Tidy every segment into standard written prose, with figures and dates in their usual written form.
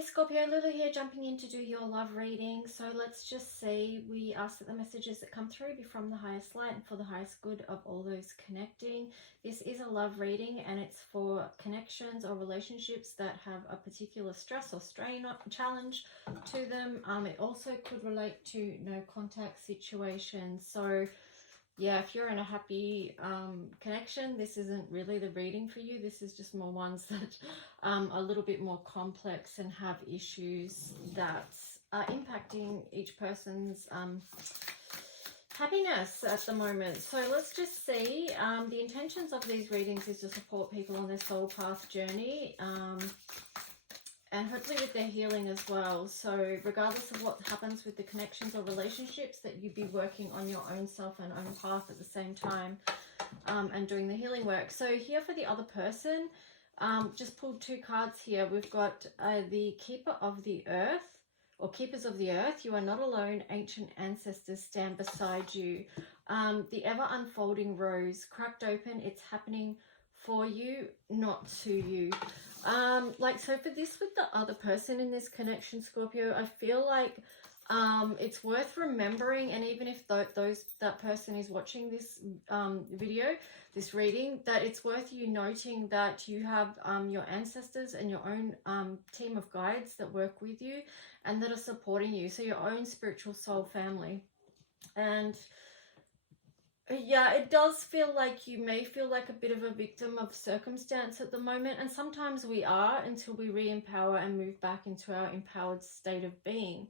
Hey Scorpio, Lulu here, jumping in to do your love reading. So let's just say we ask that the messages that come through be from the highest light and for the highest good of all those connecting. This is a love reading and it's for connections or relationships that have a particular stress or strain or challenge to them. It also could relate to no contact situations. So yeah, if you're in a happy connection, this isn't really the reading for you. This is just more ones that are a little bit more complex and have issues that are impacting each person's happiness at the moment. So let's just see. The intentions of these readings is to support people on their soul path journey. And hopefully with their healing as well. So regardless of what happens with the connections or relationships, that you be working on your own self and own path at the same time, and doing the healing work. So here for the other person, just pulled two cards here. We've got the Keeper of the Earth, or Keepers of the Earth. You are not alone. Ancient ancestors stand beside you. The ever unfolding rose, cracked open. It's happening for you, not to you. So for this with the other person in this connection, Scorpio, I feel like it's worth remembering, and even if that person is watching this video, this reading, that it's worth you noting that you have your ancestors and your own team of guides that work with you and that are supporting you, so your own spiritual soul family. And yeah, it does feel like you may feel like a bit of a victim of circumstance at the moment, and sometimes we are, until we re-empower and move back into our empowered state of being.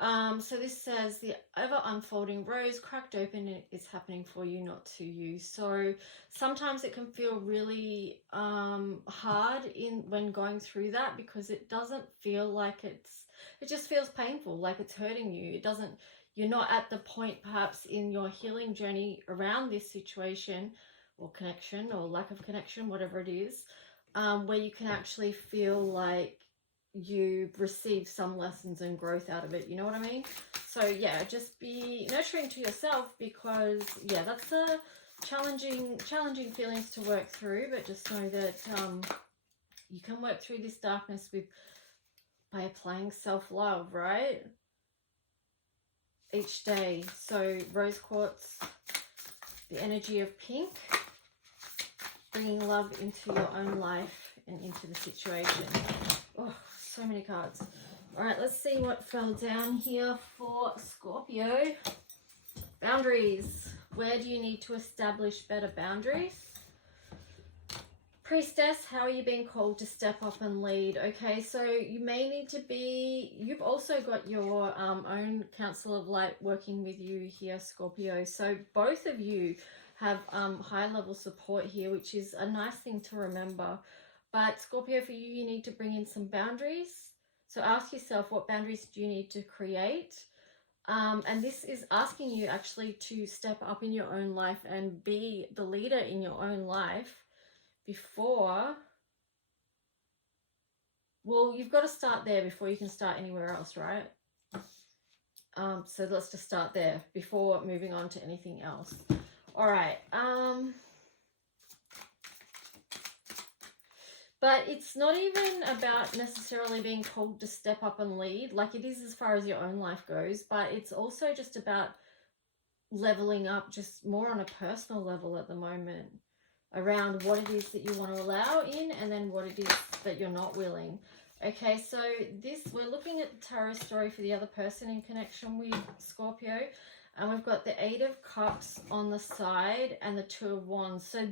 So this says the ever unfolding rose, cracked open, and it's happening for you, not to you. So sometimes it can feel really hard when going through that, because it doesn't feel like it just feels painful, like it's hurting you. You're not at the point perhaps in your healing journey around this situation or connection or lack of connection, whatever it is, where you can actually feel like you've received some lessons and growth out of it. You know what I mean? So yeah, just be nurturing to yourself, because yeah, that's a challenging feelings to work through, but just know that you can work through this darkness by applying self-love, right? Each day. So rose quartz, the energy of pink, bringing love into your own life and into the situation. Oh, so many cards. All right, let's see what fell down here for Scorpio. Boundaries. Where do you need to establish better boundaries? Priestess, how are you being called to step up and lead? Okay, so you may need to be, you've also got your own Council of Light working with you here, Scorpio. So both of you have high level support here, which is a nice thing to remember. But Scorpio, for you, you need to bring in some boundaries. So ask yourself, what boundaries do you need to create? And this is asking you actually to step up in your own life and be the leader in your own life before, well, you've got to start there before you can start anywhere else, right? So let's just start there before moving on to anything else. All right. But it's not even about necessarily being called to step up and lead, like it is as far as your own life goes, but it's also just about leveling up just more on a personal level at the moment, around what it is that you want to allow in, and then what it is that you're not willing. Okay, so we're looking at the tarot story for the other person in connection with Scorpio, and we've got the 8 of Cups on the side and the 2 of Wands. So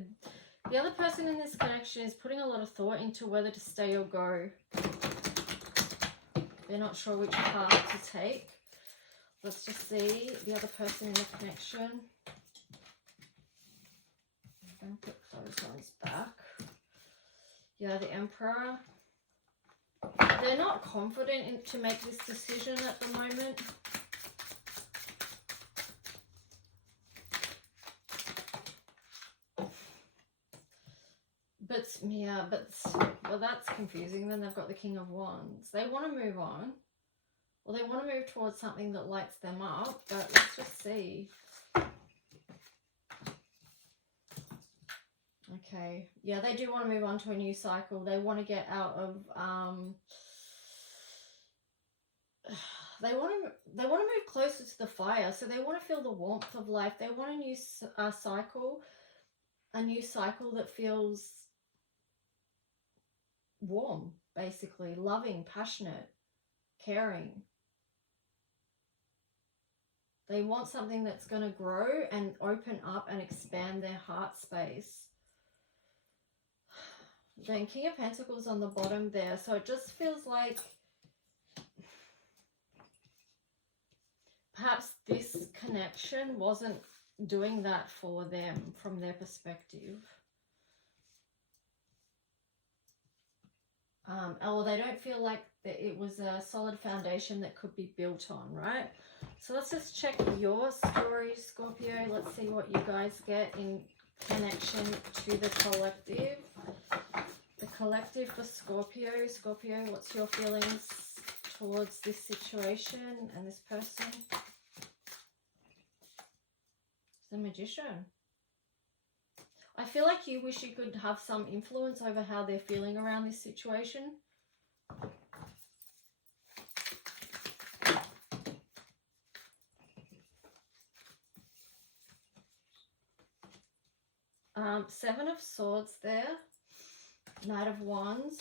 the other person in this connection is putting a lot of thought into whether to stay or go. They're not sure which path to take. Let's just see the other person in the connection. I'm going to put those ones back. Yeah, the Emperor. They're not confident to make this decision at the moment. Well, that's confusing. Then they've got the King of Wands. They want to move on. Well, they want to move towards something that lights them up, but let's just see. Okay, yeah, they do want to move on to a new cycle. They want to get out of they want to move closer to the fire, so they want to feel the warmth of life. They want a new cycle, that feels warm, basically loving, passionate, caring. They want something that's going to grow and open up and expand their heart space. Then King of Pentacles on the bottom there. So it just feels like perhaps this connection wasn't doing that for them from their perspective. Or they don't feel like that it was a solid foundation that could be built on, right? So let's just check your story, Scorpio. Let's see what you guys get in connection to the collective. The collective for Scorpio. Scorpio, what's your feelings towards this situation and this person? The Magician. I feel like you wish you could have some influence over how they're feeling around this situation. Seven of Swords there. Knight of Wands.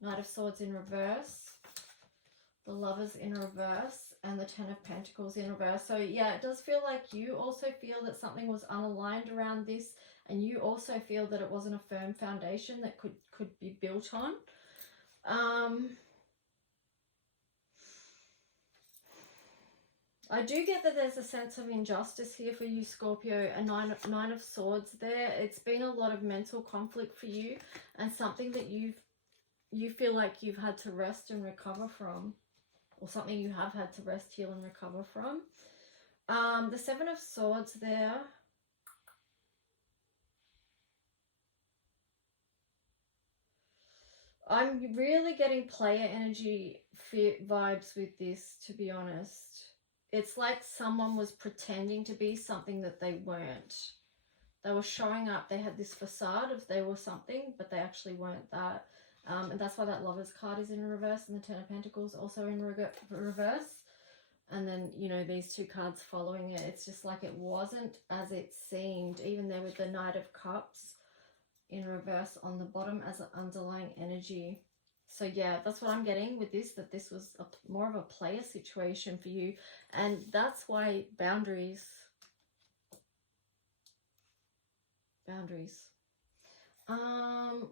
Knight of Swords in reverse. The Lovers in reverse. And the Ten of Pentacles in reverse. So yeah, it does feel like you also feel that something was unaligned around this, and you also feel that it wasn't a firm foundation that could be built on. I do get that there's a sense of injustice here for you, Scorpio. A nine of Swords there. It's been a lot of mental conflict for you, and something that you feel like you've had to rest and recover from. Or something you have had to rest, heal, and recover from. The Seven of Swords there. I'm really getting player energy vibes with this, to be honest. It's like someone was pretending to be something that they weren't. They were showing up. They had this facade of they were something, but they actually weren't that. And that's why that Lovers card is in reverse, and the Ten of Pentacles also in reverse. And then, you know, these two cards following it. It's just like it wasn't as it seemed, even there with the Knight of Cups in reverse on the bottom as an underlying energy. So yeah, that's what I'm getting with this, that this was more of a player situation for you. And that's why boundaries.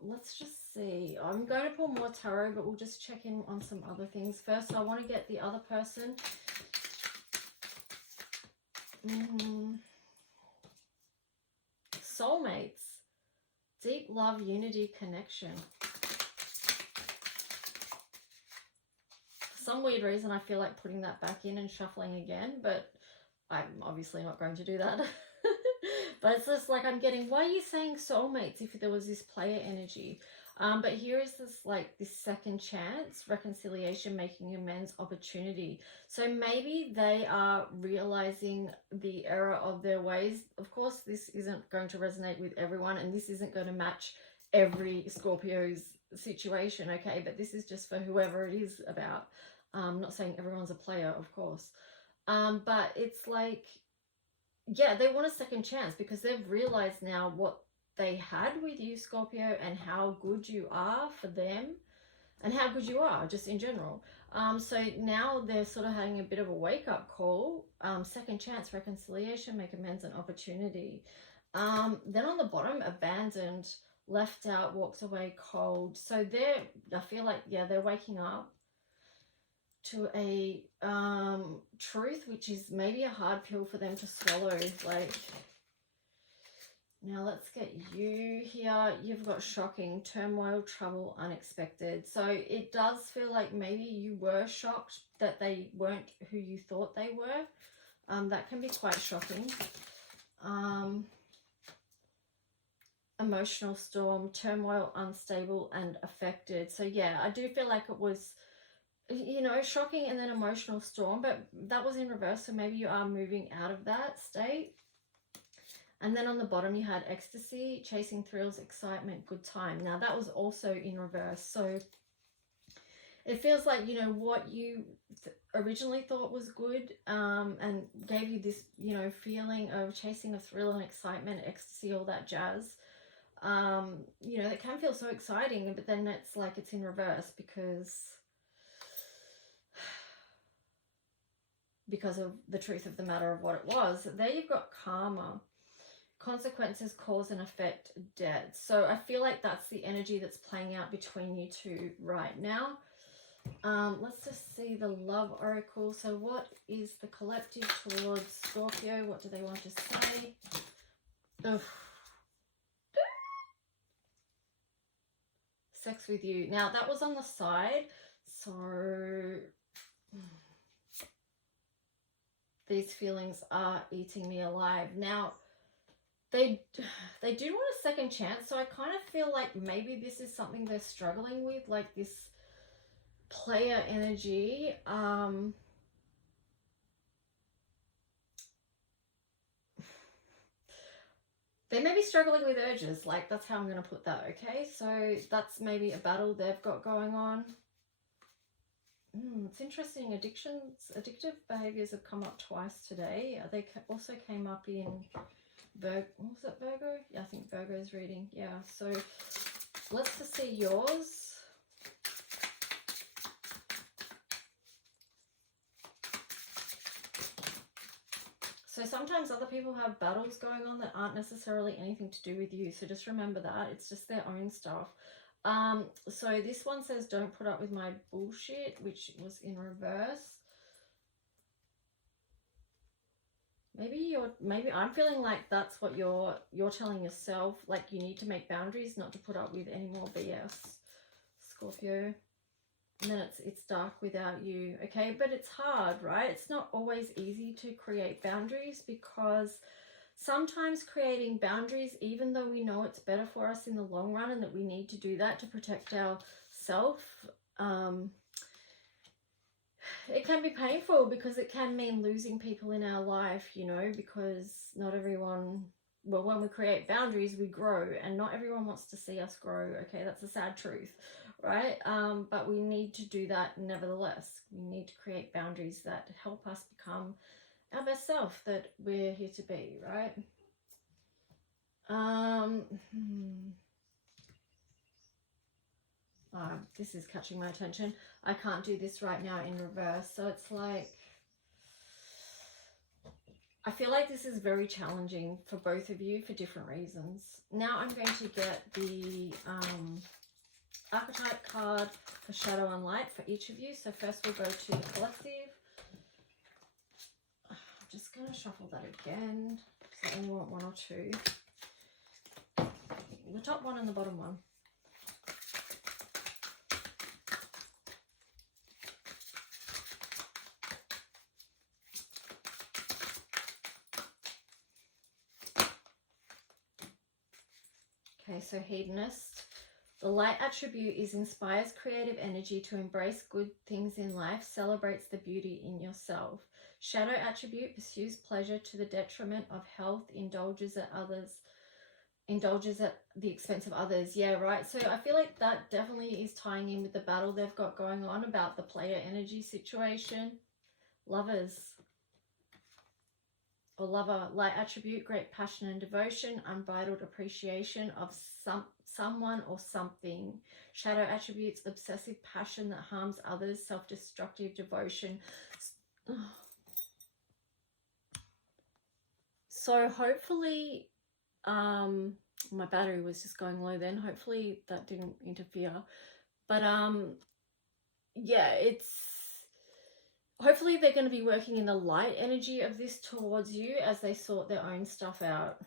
Let's just see. I'm going to pull more tarot, but we'll just check in on some other things. First, I want to get the other person. Soulmates. Deep love, unity, connection. For some weird reason, I feel like putting that back in and shuffling again, but I'm obviously not going to do that. But it's just like I'm getting, why are you saying soulmates if there was this player energy? But here is this like this second chance, reconciliation, making amends, opportunity. So maybe they are realizing the error of their ways. Of course, this isn't going to resonate with everyone, and this isn't going to match every Scorpio's situation, okay? But this is just for whoever it is about. I'm not saying everyone's a player, of course. But it's like, yeah, they want a second chance because they've realized now what they had with you, Scorpio, and how good you are for them and how good you are just in general. So now they're sort of having a bit of a wake-up call. Second chance, reconciliation, make amends, and opportunity. Then on the bottom, abandoned, left out, walks away cold. So I feel like, yeah, they're waking up to a truth, which is maybe a hard pill for them to swallow. Like, now let's get you here. You've got shocking, turmoil, trouble, unexpected. So it does feel like maybe you were shocked that they weren't who you thought they were. That can be quite shocking. Emotional storm, turmoil, unstable, and affected. So yeah, I do feel like it was, you know, shocking and then emotional storm, but that was in reverse, so maybe you are moving out of that state. And then on the bottom you had ecstasy, chasing thrills, excitement, good time. Now that was also in reverse, so it feels like, you know, what you originally thought was good, and gave you this, you know, feeling of chasing a thrill and excitement, ecstasy, all that jazz. You know, it can feel so exciting, but then it's like it's in reverse because of the truth of the matter of what it was. There you've got karma. Consequences, cause and effect, debt. So I feel like that's the energy that's playing out between you two right now. Let's just see the love oracle. So what is the collective towards Scorpio? What do they want to say? Ugh. Sex with you. Now that was on the side, so these feelings are eating me alive. Now they do want a second chance, so I kind of feel like maybe this is something they're struggling with, like this player energy. They may be struggling with urges, like that's how I'm going to put that, okay? So that's maybe a battle they've got going on. It's interesting. Addictive behaviors have come up twice today. They also came up in Virgo. Was it Virgo? Yeah, I think Virgo's reading. Yeah, so let's just see yours. So sometimes other people have battles going on that aren't necessarily anything to do with you. So just remember that. It's just their own stuff. So this one says, don't put up with my bullshit, which was in reverse. Maybe I'm feeling like that's what you're telling yourself, like you need to make boundaries, not to put up with any more BS, Scorpio. And then it's dark without you, okay? But it's hard, right? It's not always easy to create boundaries, because sometimes creating boundaries, even though we know it's better for us in the long run and that we need to do that to protect ourselves, it can be painful, because it can mean losing people in our life, you know, because not everyone, well, when we create boundaries, we grow, and not everyone wants to see us grow, okay? That's a sad truth, right? But we need to do that nevertheless. We need to create boundaries that help us become our best self that we're here to be, right? This is catching my attention. I can't do this right now in reverse, so it's like, I feel like this is very challenging for both of you for different reasons. Now I'm going to get the archetype card for shadow and light for each of you. So first we'll go to the collective. I'm just going to shuffle that again, because I only want one or two. The top one and the bottom one. Okay, so hedonist. The light attribute inspires creative energy to embrace good things in life, celebrates the beauty in yourself. Shadow attribute pursues pleasure to the detriment of health, indulges at the expense of others. Yeah, right. So I feel like that definitely is tying in with the battle they've got going on about the player energy situation. Lovers. Or lover, light attribute, great passion and devotion, unbridled appreciation of someone or something. Shadow attributes, obsessive passion that harms others, self-destructive devotion. So hopefully, my battery was just going low then. Hopefully that didn't interfere. But yeah, hopefully they're going to be working in the light energy of this towards you as they sort their own stuff out.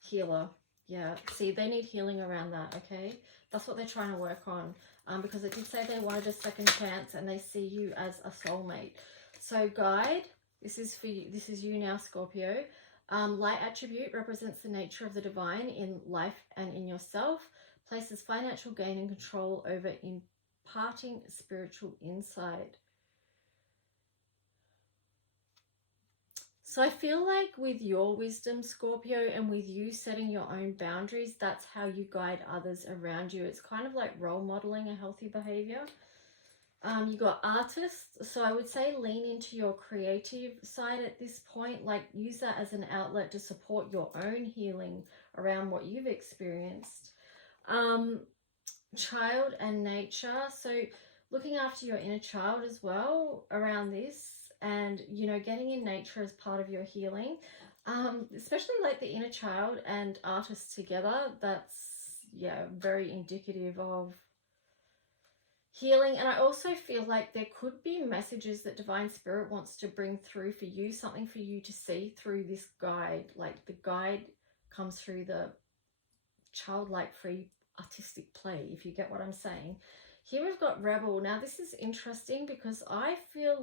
Healer. Yeah, see, they need healing around that, okay? That's what they're trying to work on, because it did say they wanted a second chance and they see you as a soulmate. So guide, this is for you. This is you now, Scorpio. Light attribute represents the nature of the divine in life and in yourself. Places financial gain and control over imparting spiritual insight. So I feel like with your wisdom, Scorpio, and with you setting your own boundaries, that's how you guide others around you. It's kind of like role modeling a healthy behavior. You got artists, so I would say lean into your creative side at this point. Like, use that as an outlet to support your own healing around what you've experienced. Child and nature, so looking after your inner child as well around this, and you know, getting in nature as part of your healing, especially like the inner child and artists together. That's, yeah, very indicative of healing. And I also feel like there could be messages that Divine Spirit wants to bring through for you, something for you to see through this guide. Like, the guide comes through the childlike free artistic play, if you get what I'm saying. Here we've got Rebel. Now this is interesting because I feel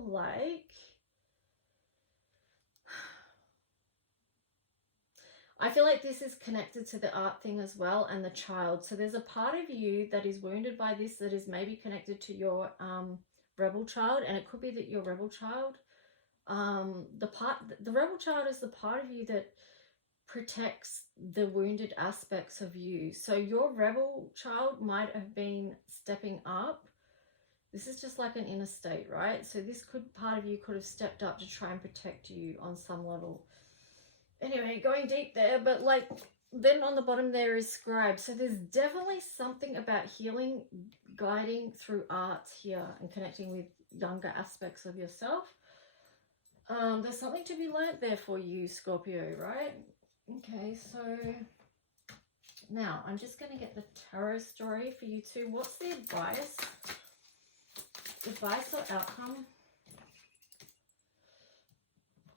like this is connected to the art thing as well, and the child. So there's a part of you that is wounded by this, that is maybe connected to your rebel child, and it could be that your rebel child, the rebel child is the part of you that protects the wounded aspects of you. So your rebel child might have been stepping up. This is just like an inner state, right? So this part of you could have stepped up to try and protect you on some level. Anyway, going deep there, but like, then on the bottom there is scribe. So there's definitely something about healing, guiding through art here, and connecting with younger aspects of yourself. There's something to be learnt there for you, Scorpio, right? Okay, so now I'm just going to get the tarot story for you too. What's the advice? Advice or outcome?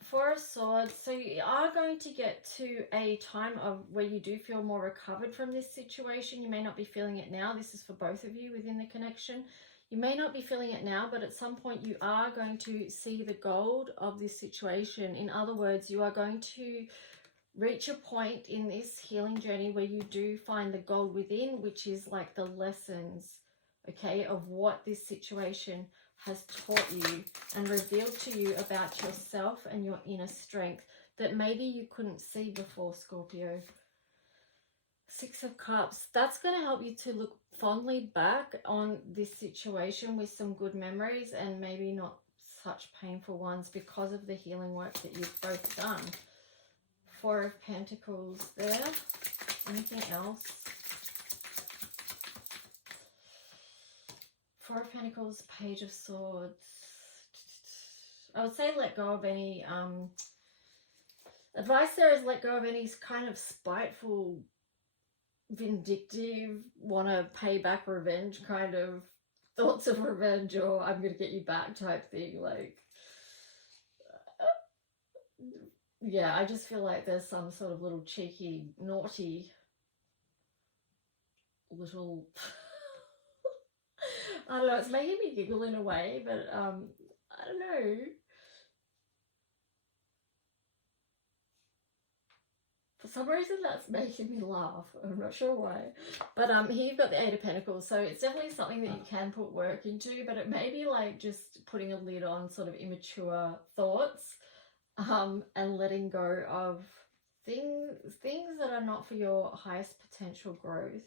Four of Swords. So you are going to get to a time of where you do feel more recovered from this situation. You may not be feeling it now. This is for both of you within the connection. You may not be feeling it now, but at some point you are going to see the gold of this situation. In other words, you are going to reach a point in this healing journey where you do find the gold within, which is like the lessons, okay, of what this situation has taught you and revealed to you about yourself and your inner strength that maybe you couldn't see before, Scorpio. Six of Cups. That's going to help you to look fondly back on this situation with some good memories, and maybe not such painful ones, because of the healing work that you've both done. Four of Pentacles there. Anything else? Four of Pentacles, Page of Swords. I would say let go of any advice there is let go of any kind of spiteful, vindictive, want to pay back revenge kind of thoughts of revenge, or I'm going to get you back type thing. Like, yeah, I just feel like there's some sort of little cheeky, naughty little I don't know, it's making me giggle in a way, but I don't know. For some reason that's making me laugh. I'm not sure why. But here you've got the Eight of Pentacles, so it's definitely something that you can put work into, but it may be like just putting a lid on sort of immature thoughts, and letting go of things that are not for your highest potential growth.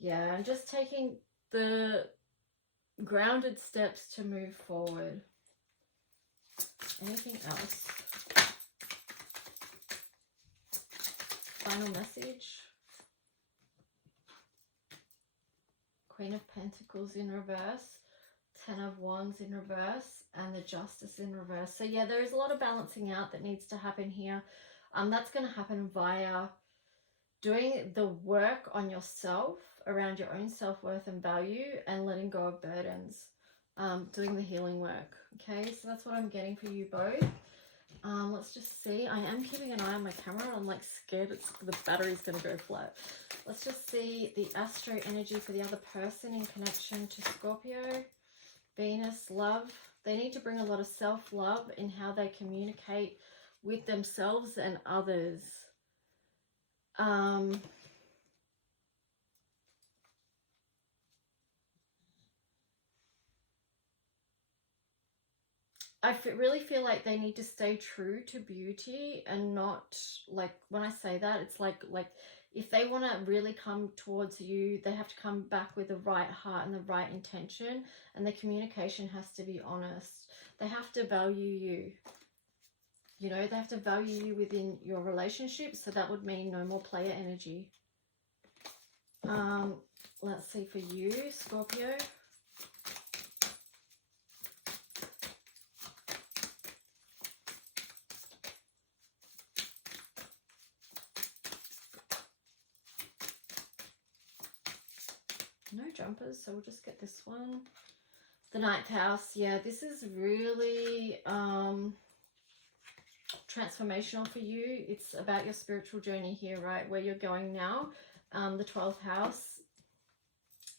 Yeah, and just taking the grounded steps to move forward. Anything else? Final message. Queen of Pentacles in reverse, Ten of Wands in reverse, and the Justice in reverse. So yeah, there is a lot of balancing out that needs to happen here. That's going to happen via doing the work on yourself around your own self-worth and value, and letting go of burdens, doing the healing work. Okay, so that's what I'm getting for you both. Let's just see. I am keeping an eye on my camera. I'm like scared the battery's going to go flat. Let's just see the astro energy for the other person in connection to Scorpio. Venus, love. They need to bring a lot of self-love in how they communicate with themselves and others. I really feel like they need to stay true to beauty, and not, like, when I say that, it's like if they want to really come towards you, they have to come back with the right heart and the right intention, and the communication has to be honest. They have to value you. You know, they have to value you within your relationship, so that would mean no more player energy. Let's see for you, Scorpio. No jumpers, so we'll just get this one. The ninth house. Yeah, this is really transformational for you. It's about your spiritual journey here, right? Where you're going now. The 12th house.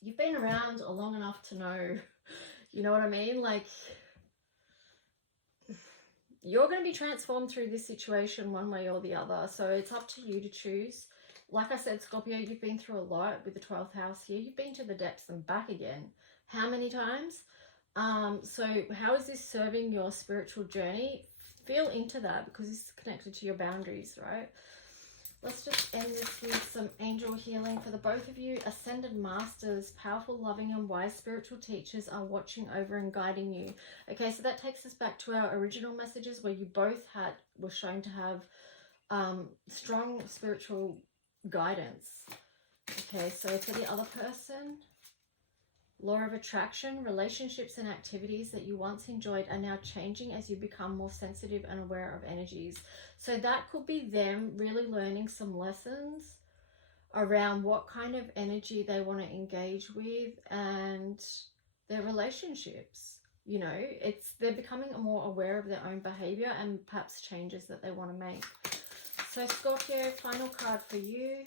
You've been around long enough to know, you know what I mean? Like, you're going to be transformed through this situation one way or the other. So it's up to you to choose. Like I said, Scorpio, you've been through a lot with the 12th house here. You've been to the depths and back again. How many times? So how is this serving your spiritual journey? Feel into that, because it's connected to your boundaries, right? Let's just end this with some angel healing for the both of you. Ascended masters, powerful, loving and wise spiritual teachers are watching over and guiding you. Okay, so that takes us back to our original messages where you both were shown to have strong spiritual guidance. Okay, so for the other person, law of attraction, relationships and activities that you once enjoyed are now changing as you become more sensitive and aware of energies. So that could be them really learning some lessons around what kind of energy they want to engage with and their relationships. You know, they're becoming more aware of their own behavior and perhaps changes that they want to make. So Scorpio, final card for you.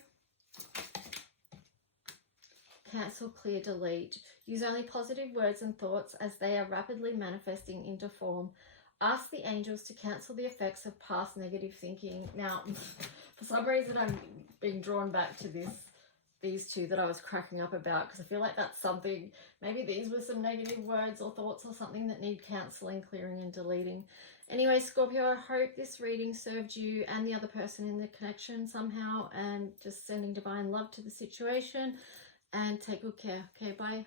Cancel, clear, delete. Use only positive words and thoughts as they are rapidly manifesting into form. Ask the angels to cancel the effects of past negative thinking. Now, for some reason, I'm being drawn back to these two that I was cracking up about, because I feel like that's something, maybe these were some negative words or thoughts or something that need cancelling, clearing and deleting. Anyway, Scorpio, I hope this reading served you and the other person in the connection somehow, and just sending divine love to the situation. And take good care. Okay, bye.